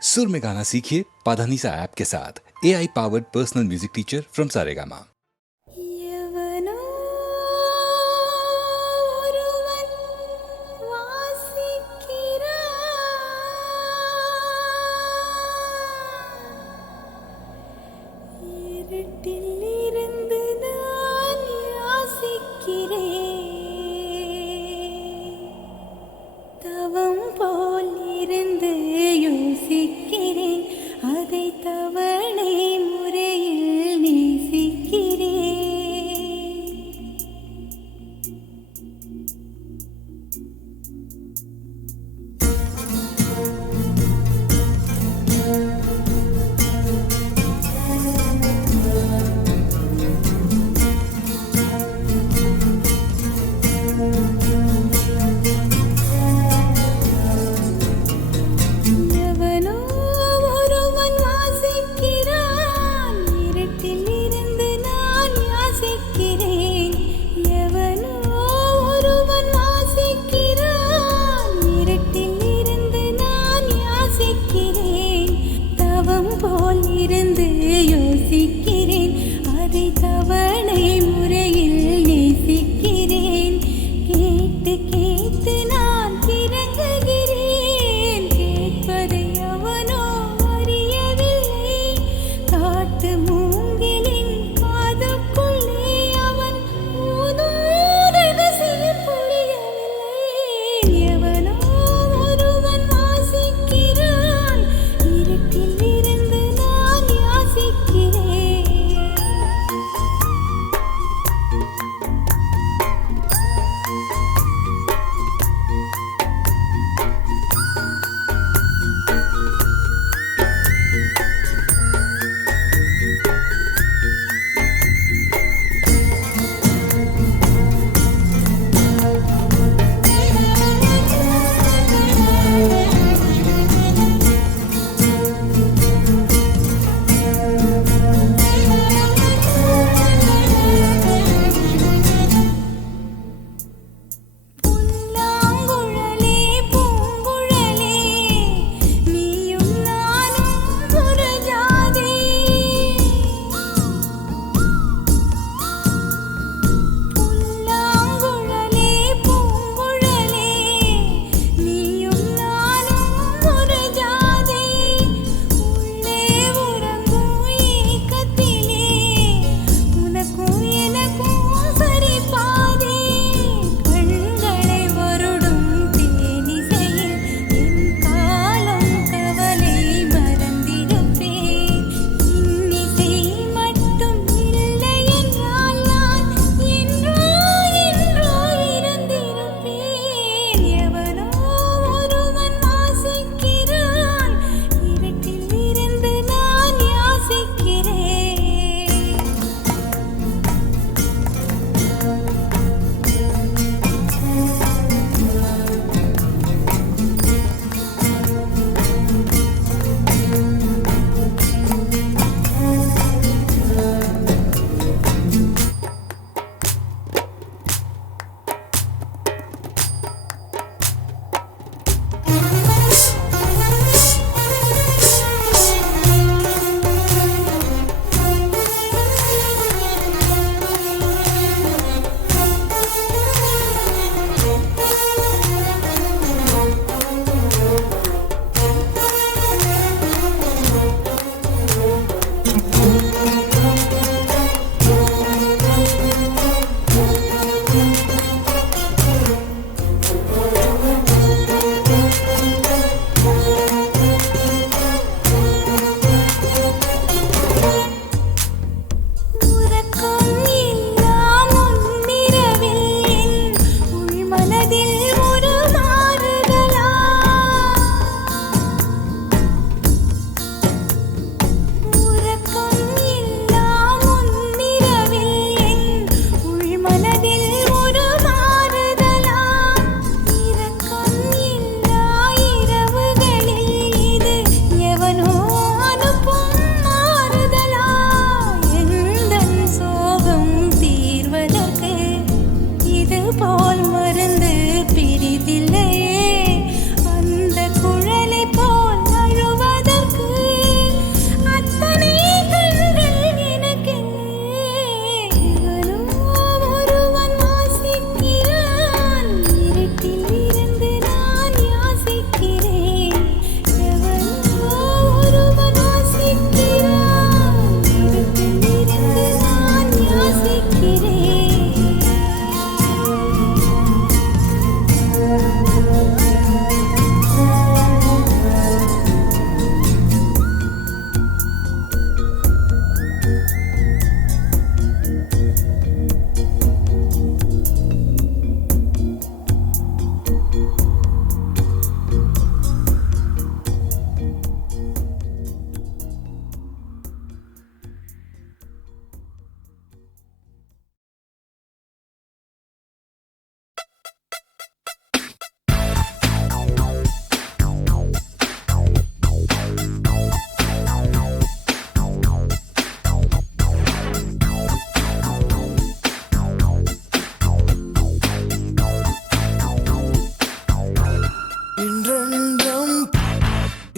सुर में गाना सीखिए पाधानीसा ऐप के साथ AI powered personal music teacher from Saregama. எவனோ ஒருவன் வாசிக்கிறான், இருட்டில் இருந்து நான் யாசிக்கிறேன், தவம் போல் இருந்து யோசிக்கிறேன், அதை தவணை முறையில் நேசிக்கிறேன்.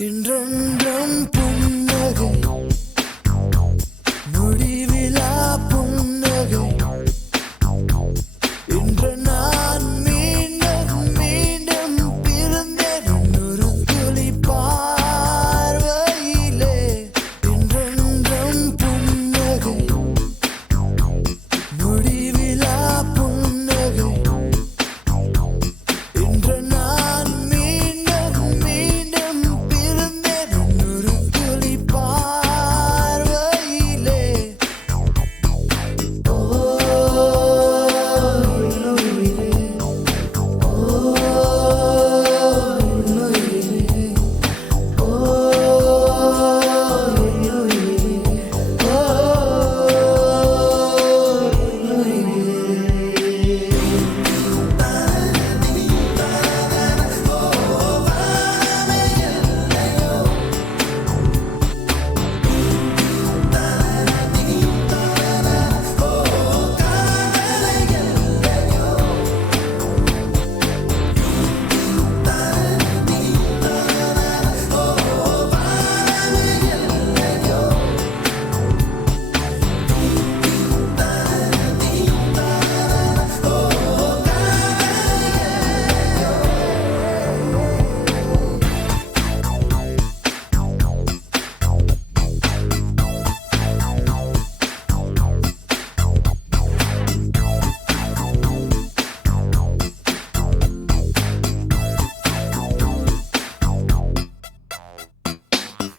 இன்றென்றும் புன்னகை முடிவிலா புன்னகை இன்று நான் மீண்டும் மீண்டும் பிறந்தேன் ஒரு துளி பார்வையிலே இன்றென்றும் புன்னகை முடிவிலா புன்னகை இன்று நான் மீண்டும் மீண்டும் பிறந்தேன் ஒரு துளி பார்வையிலே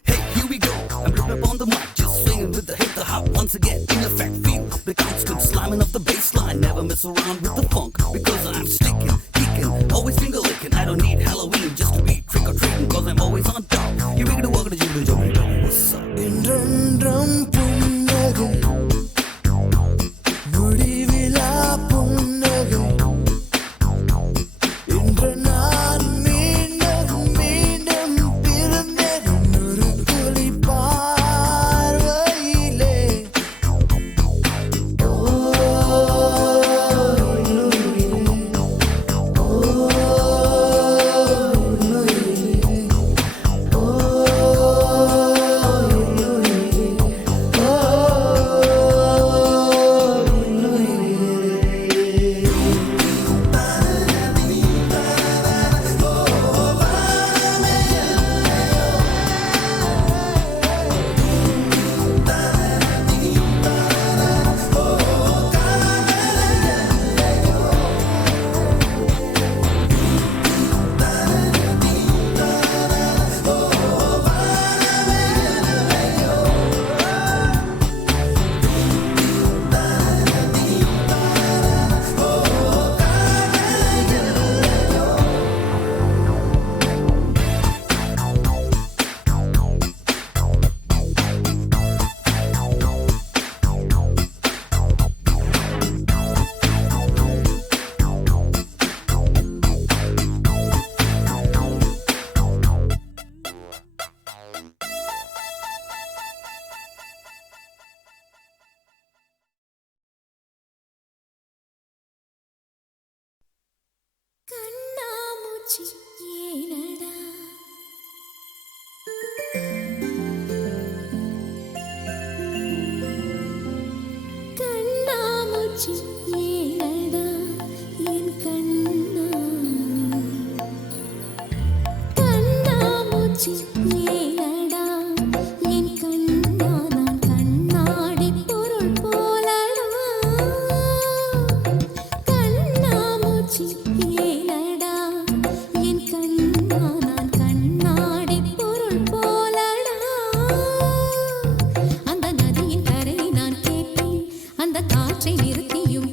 Hey, here we go. I'm ripping up on the mic, just swinging with the hip, the hop once again. In effect, feel the constant slamming of the bass line. Never mess around with the funk because I'm sticking, kicking, always finger licking. I don't need Halloween just to be trick or treating because I'm always on top. You make it work to jingle jingle. What's up? இன்றென்றும் புன்னகை முடிவிலா புன்னகை இன்று நான் மீண்டும் மீண்டும் பிறந்தேன் ஒரு துளி பார்வையிலே கண்ணாமூச்சி ஏனடா கண்ணாமூச்சி ஏனடா என் கண்ணா கண்ணாமூச்சி ஏனடா என் கண்ணா நான் கண்ணாடி பொருள் போலடா கண்ணாமூச்சி ஏனடா என் கண்ணா நான் கண்ணாடி பொருள் போலடா அந்த நதியின் கரையை நான் கேட்டேன் அந்த காற்றை நிறுத்தியும்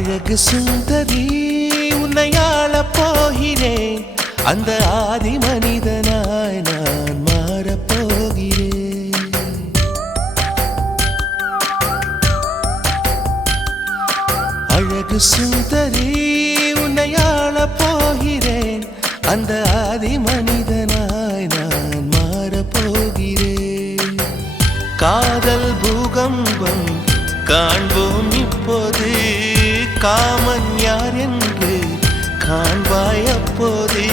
அழகு சுந்தரி உன்னை ஆளப் போகிறேன் அந்த ஆதி மனிதனாய் நான் மாறப் போகிறேன் அழகு சுந்தரி உன்னை ஆளப் போகிறேன் அந்த ஆதி மனிதனாய் நான் மாறப் போகிறேன் காதல் பூகம்பம் காண்போம் இப்போது காமன் யார் என்று காண்பாய் அப்போது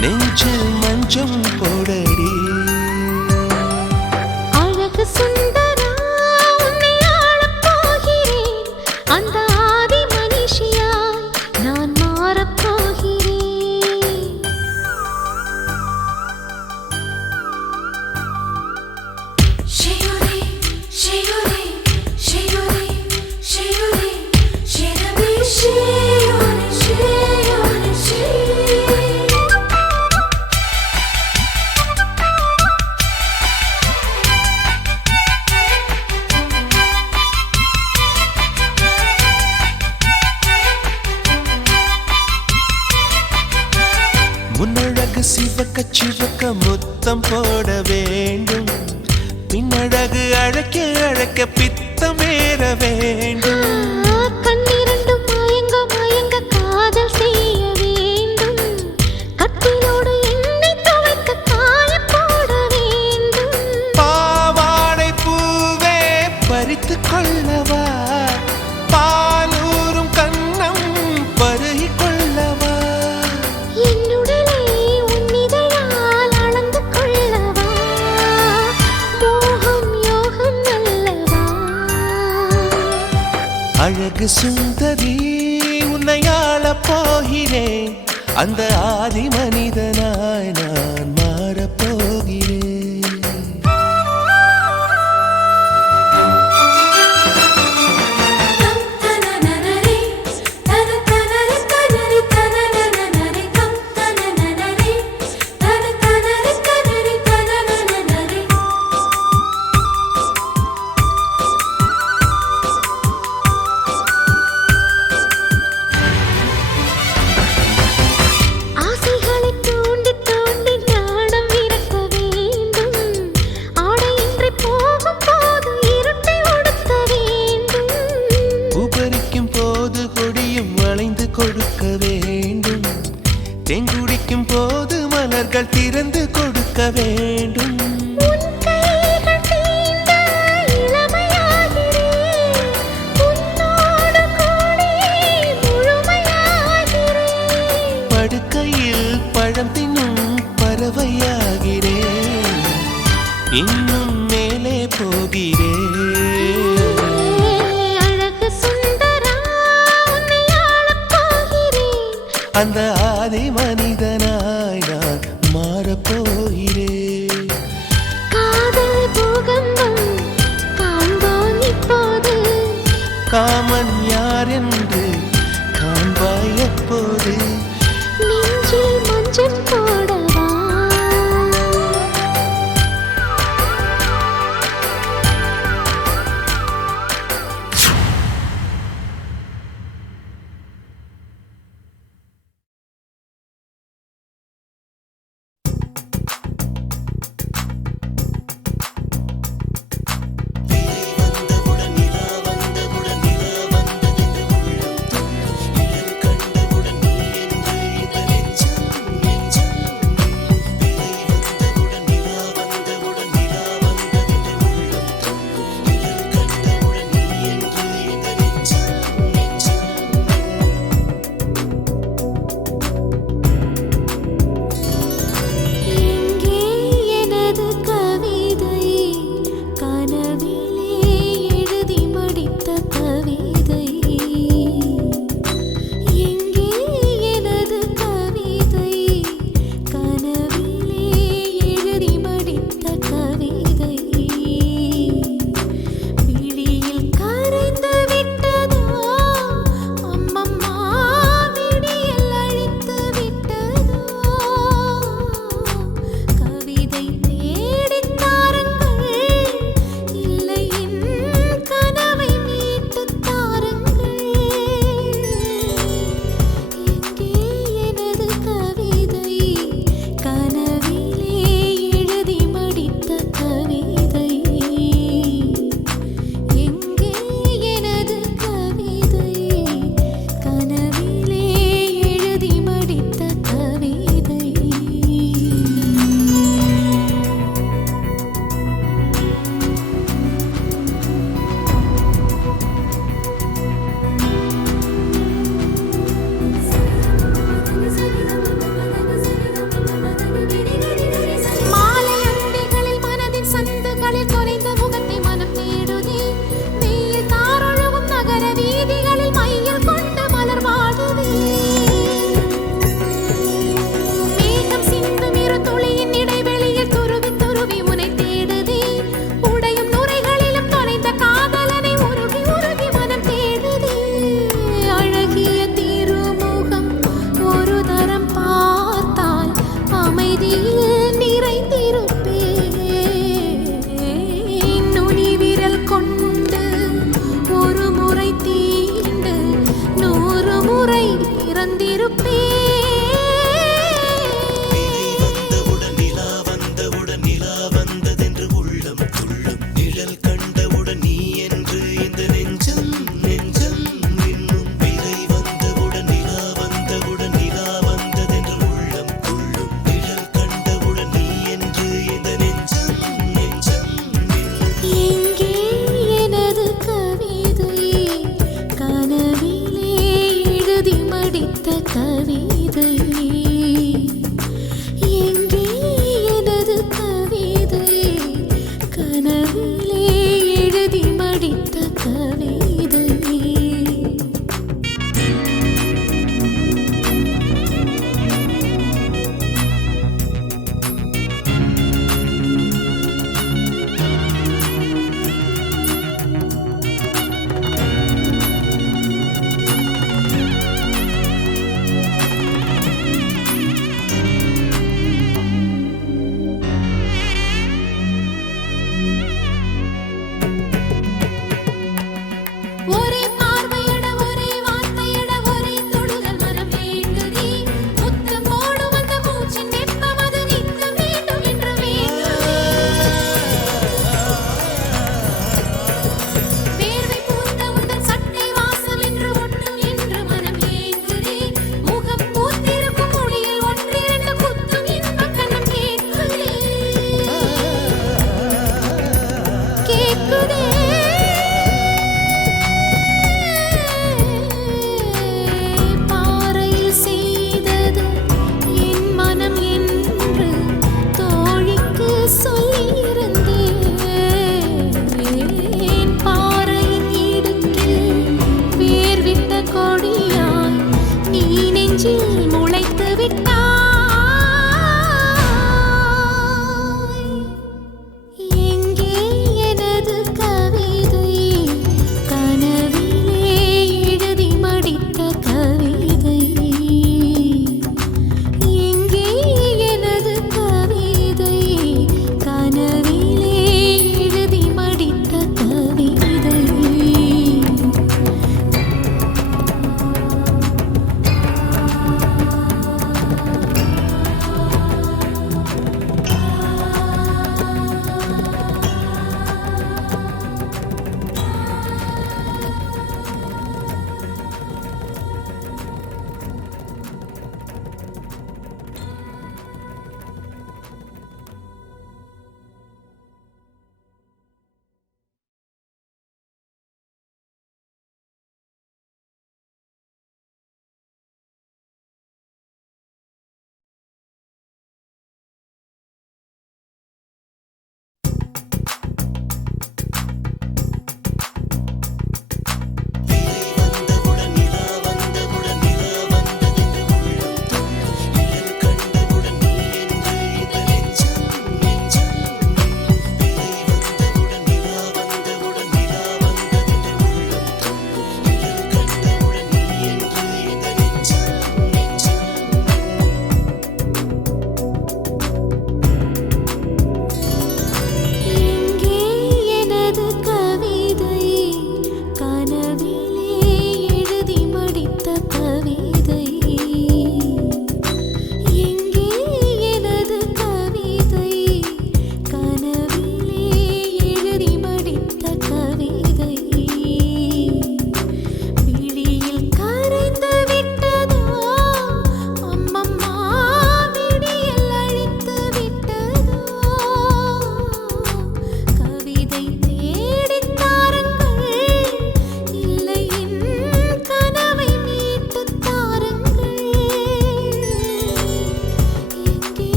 நெஞ்சில் மஞ்சம் போடடி அழகு சுந்தரா உன்னை ஆளப் போகிறேன் அந்த ஆதி மனிஷியாய் நான் மாறப் போகிறேன் ஷியுரே ஷியுரே ஷியுரே ஷியுரே ஷிரபி ஷியுரே ஷியுரே ஷியுரே முன்னழகு சிவக்க சிவக்க முத்தம் போட வேண்டும் பின்னழகு அழைக்க அழைக்க பித்தம் ஏற வேண்டும் கண்ணிரண்டும் மயங்க மயங்க காதல் செய்ய வேண்டும் கட்டிலோடு எண்ணெய் துவைக்க காய போட வேண்டும் பாவாடை பூவே பறித்துக் கொள்ளவா பாலூரும் கண்ணம் பருகிக் கொள்ளவா என்னுடலே உன்னிதழால் அளந்து கொள்ளவா மோகம் யோகம் அல்லவா அழகு சுந்தரி உன்னை ஆளப் போகிறேன் அந்த ஆதி மனிதனாய் நான் மாறப் போகிறேன் தம் தனனனரே தன தனரே தனரே தனனனரே தம் தனனனரே தன தனரே தனரே தனனனரே ஆசைகளை தூண்டி தூண்டி ஞானம் இறக்க வேண்டும் ஆடையின்றி போகும் போது இருட்டை ஒடுக்க வேண்டும் உபரிக்கும் போது கொடியும் வளைந்து கொடுக்க வேண்டும் தெங்குடிக்கும் போது மலர்கள் திறந்து கொடுக்க வேண்டும் உன் கைகள் தீண்ட இளமையாகிறேன் உன்னோடு கூடி முழுமையாகிறேன் படுக்கையில் பழம் தின்னும் பறவையாகிறேன் இன்னும் மேலே போகிறேன் அழகு சுந்தரா உன்னை ஆளப் போகிறேன் அந்த ஆதி மனிதனாய் நான் மாறப் போகிறேன் காதல் பூகம்பம் காண்போம் இப்போது காமன் யார் என்று காண்பாய் எப்போது நெஞ்சில் மஞ்சள் போடவா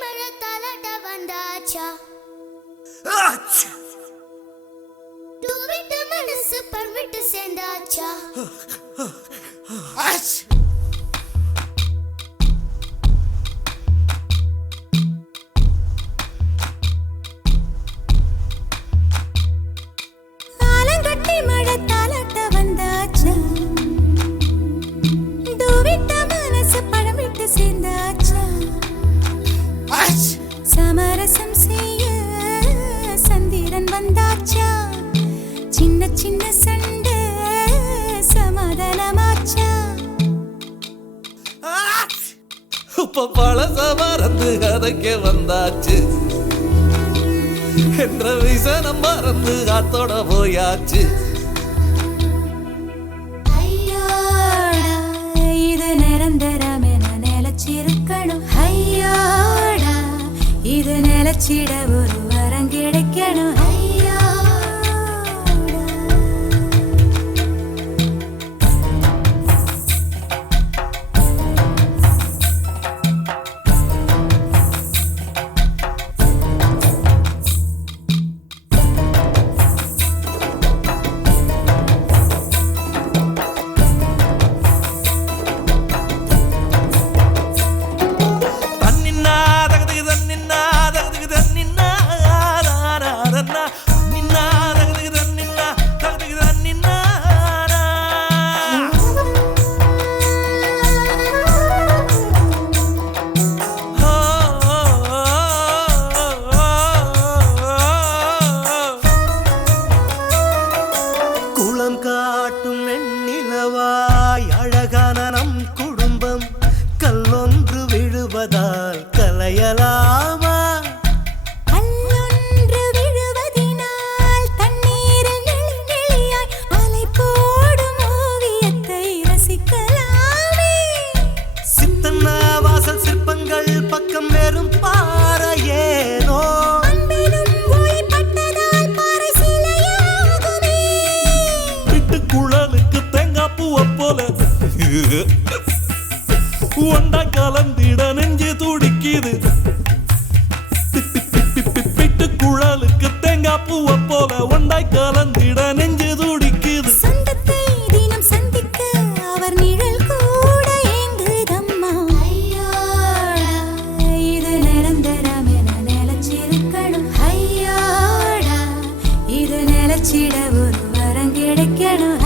மழை தாலாட்ட வந்தாச்சா தூவிட்டு மனசு பர்விட்டு சேர்ந்தாச்சா ஆலங்கட்டி மழை தாலாட்ட வந்தாச்சா தூவிட்டு மனசு பழமிட்டு சேர்ந்தாச்சா சமரசம் செய்ய சந்திரன் வந்தாச்சா சின்ன சின்ன சண்டை சமாதானமாச்சா இப்ப பழச மறந்து கதைக்க வந்தாச்சு என்ற விசனம் மறந்து காத்தோட போயாச்சு ஐயோடா இது நிரந்தரம் என நிலச்சிருக்கணும் ஐயோடா இது நிலச்சிட ஒரு வரம் கிடைக்கணும் காட்டும் வெண்ணிலவாய் அழகான நம் குடும்பம் கல்லொன்று விழுவதால் கலையலாமா கல்லொன்று விழுவதினால் தண்ணீரில் நெளியாய் அலை போடும் ஓவியத்தை ரசிக்கலாமே சித்தன்ன வாசல் சிற்பங்கள் பக்கம் வெறும் பாறையேனோ ஒண்டா கலந்திட நெஞ்சு துடிக்குது பிட்டு குழலுக்கு தேங்காய் பூவை போல ஒண்டாய் கலந்திட நெஞ்சு துடிக்குது சொந்தத்தை தினம் சந்திக்க அவர் நிழல் கூட ஏங்குதம்மா ஐயோடா இது நிரந்தரம் என நிலச்சிருக்கணும் ஐயோடா இது நிலச்சிட ஒரு வரம் கிடைக்கணும்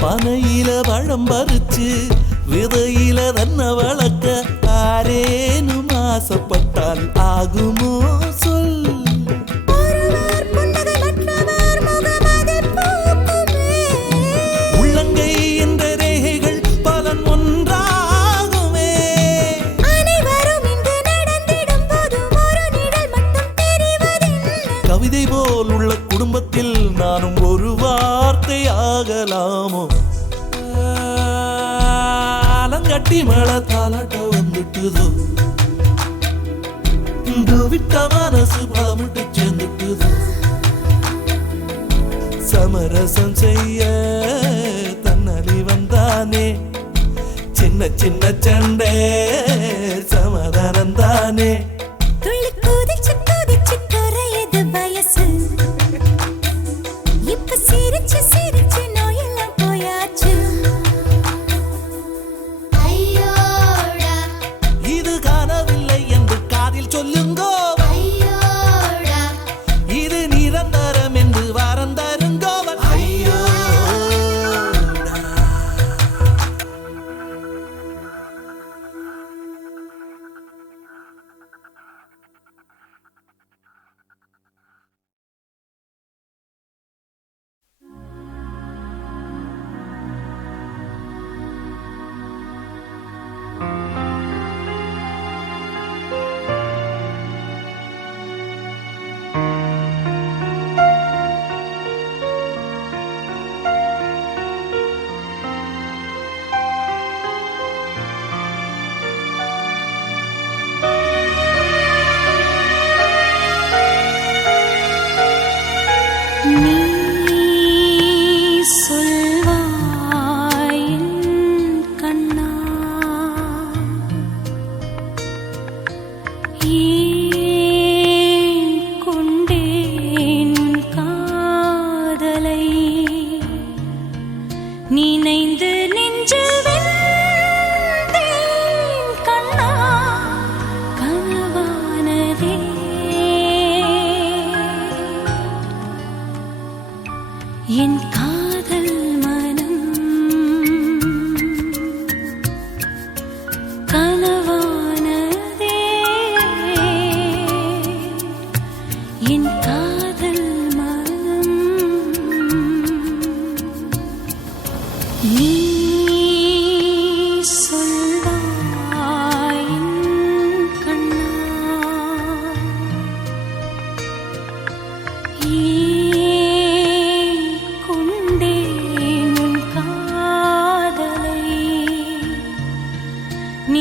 பனையில பழம் பறிச்சு விதையில தன்ன வளர்க்க ஆரேனும் ஆசைப்பட்டால் ஆகுமோ சொல் உள்ளங்கை என்ற ரேகைகள் பலன் ஒன்றாகுமே கவிதை போல் உள்ள குடும்பத்தில் நானும் ஒரு வார்த்தை ஆகலாமோ ஆலங்கட்டி மழை தாலாட்ட வந்துட்டுதோ விட்ட மனசு பழமிட்டு சேர்ந்துட்டுதோ சமரசம் செய்ய தன்னலி வந்தானே சின்ன சின்ன சண்டை சமாதானம் தானே துள்ளி குதிச்சு குதிச்சு குறையுது வயசு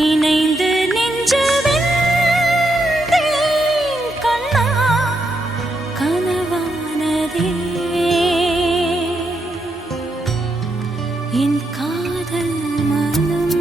நினைந்து நெஞ்சு வெந்தேன் கண்ணா கனவானதே என் காதல் மனம்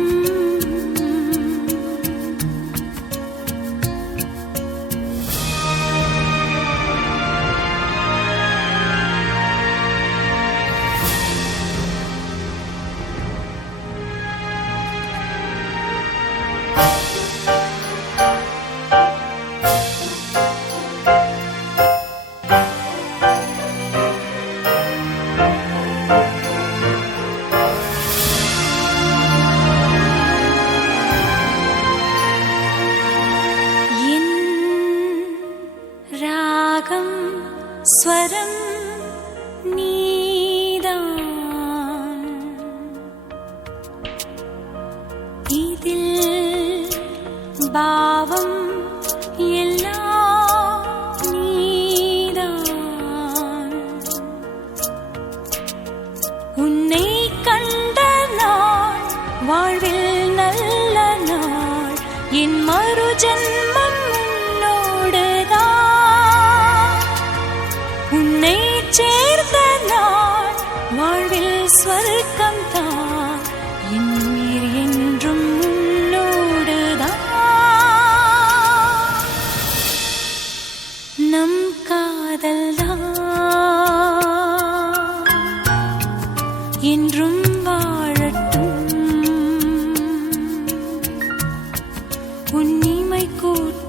ராகம் ஸ்வரம் நீதான் இதில் பாவம் எல்லாம் நீதான் உன்னை கண்ட நாள் வாழ்வில் நல்ல நாள் என் மறு ஜென்மம் உன்னை சேர்ந்த நாள் வாழ்வில் ஸ்வர்க்கம் தான் என் உயிர் என்றும் உன்னோடுதான் நம் காதல் தான் என்றும் வாழட்டும் உன் இமை கூட்ட